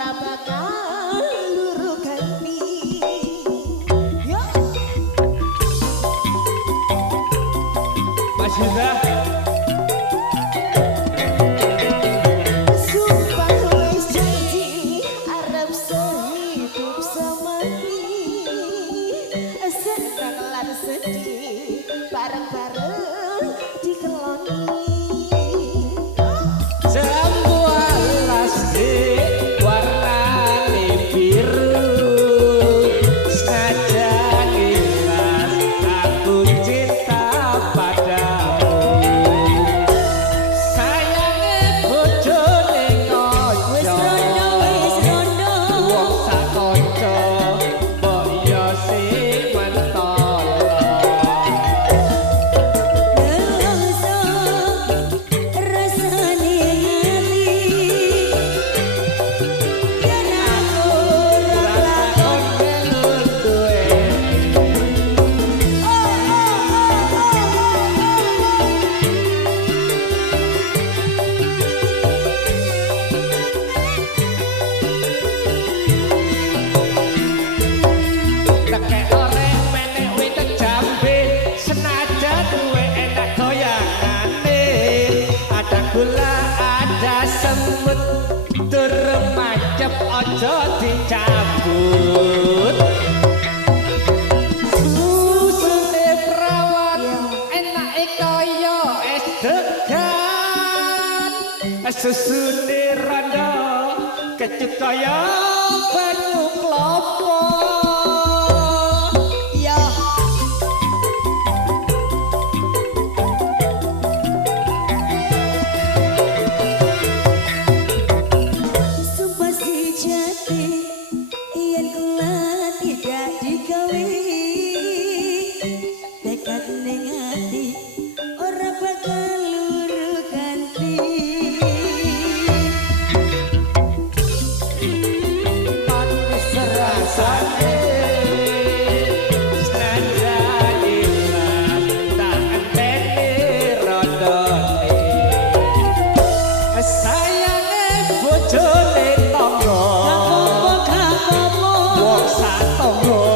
ora bakal luru ganti. Yo Mas Yuda sumpah wis janji arep sehidup semati. Senang lan sedih bareng-bareng dikeloni. jambu alas warnane biru senajan ikhlas aku cinta padamu sayange bojone Wis kanca rondo wong sak kanca mbok yo sing mentolo nelongso rasane hati. Yen aku ora lakon tekek orek menek wit jambe senajan duwe enak goyangane ada gula ada semut tur macep aja dicabut susune perawan enake kaya es degan susune rada kecut kaya banyu klopo ya sumpah sejati yen kula tidak digawe tekad ning ati ora bakal luru ganti. manis rasane senajan ikhlas tak enteni rodone sayange bojone tangga wong sak tangga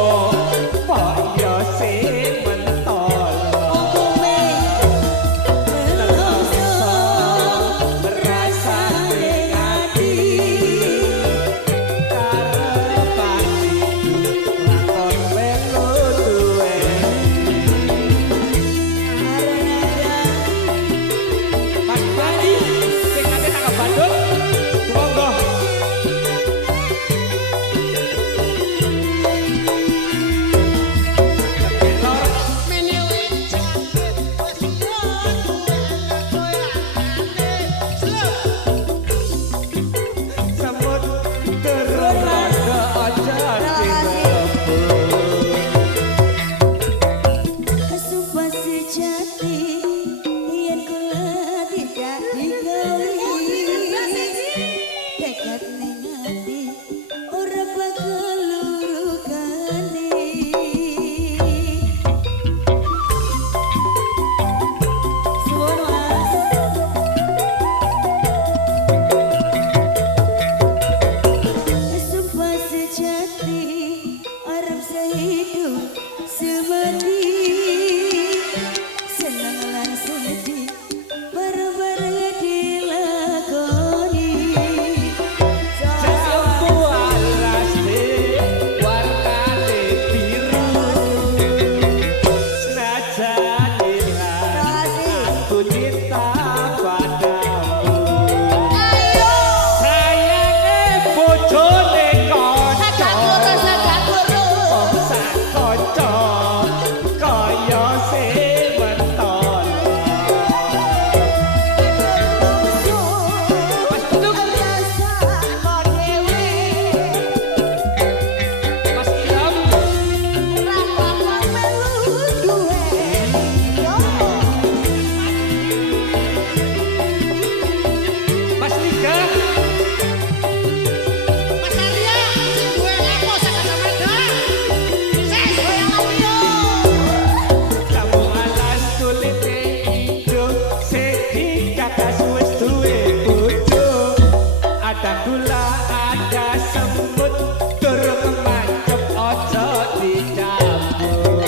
semut durung mancep aja dicabut.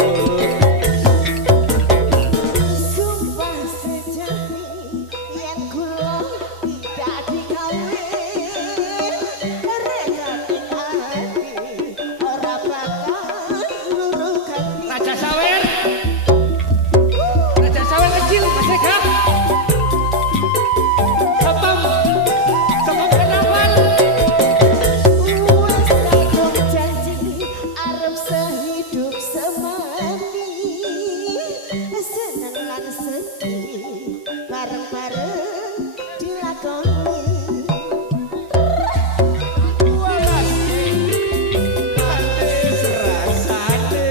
Sumpah sejati yen kula tidak dikawin regating ati ora bakal lurukan Raja Sawer. Raja Sawer kecil masih gak? Sepam. Sepam kenawan. wes kadung janji arep sehidup semati seneng lan sedih bareng-bareng dilakoni Manis rasane.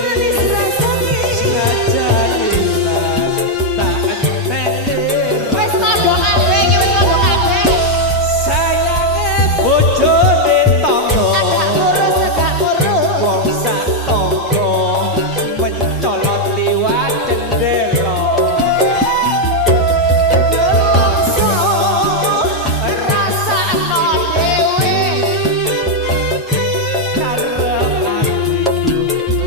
manis rasane Senajan ilas tak enteni. wes kodok kabeh iki wes kodok kabeh Sayange bojone tangga. agak ngurus Wong sak tangga mencolot liwat jendela. Nelongso rasakno dhewe Karep atiku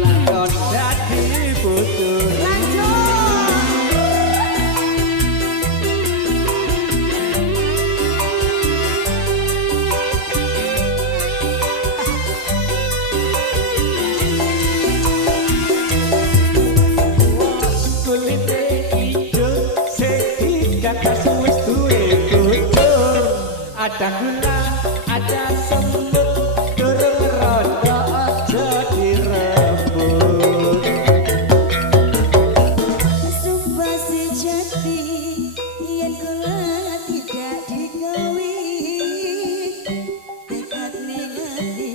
lakon dadi putus. lanjut Kulite ijo sing digagas wis duwe bojo. Ada gula, ada semut, durung rondo aja direbut. sumpah sejati yen kula tidak dikawin tekad ning ati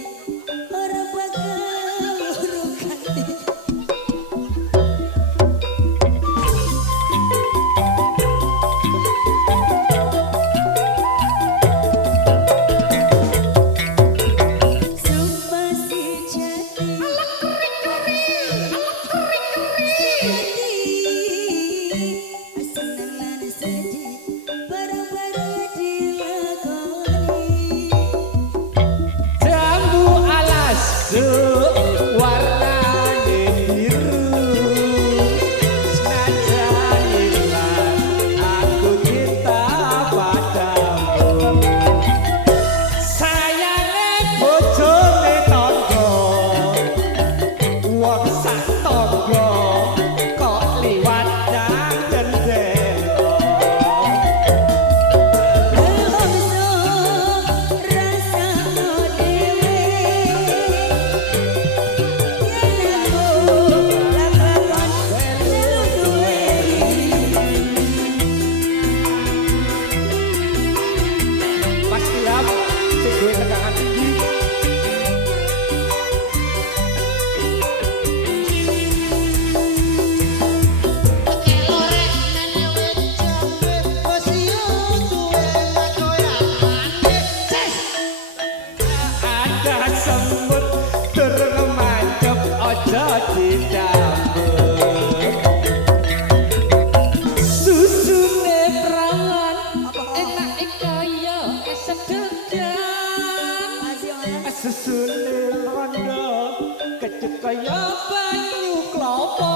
ora bakal lurukan sumpah sejati alak kering seneng lan sedih bareng-bareng dilakoni Jambu alas warnane biru. Senajan ilang aku cinta padamu. Sayange bojone tangga. Wong sak tangga kok liwat nang jendela. Nelongso rasakno dhewe yen aku lakon melu duwe Mas Ilham sing duwe tegangan tinggi. Ada semut durung mancep aja dicabut. Susune perawan enak kaya esem degan. Susune rondo kecut kaya banyu klapa.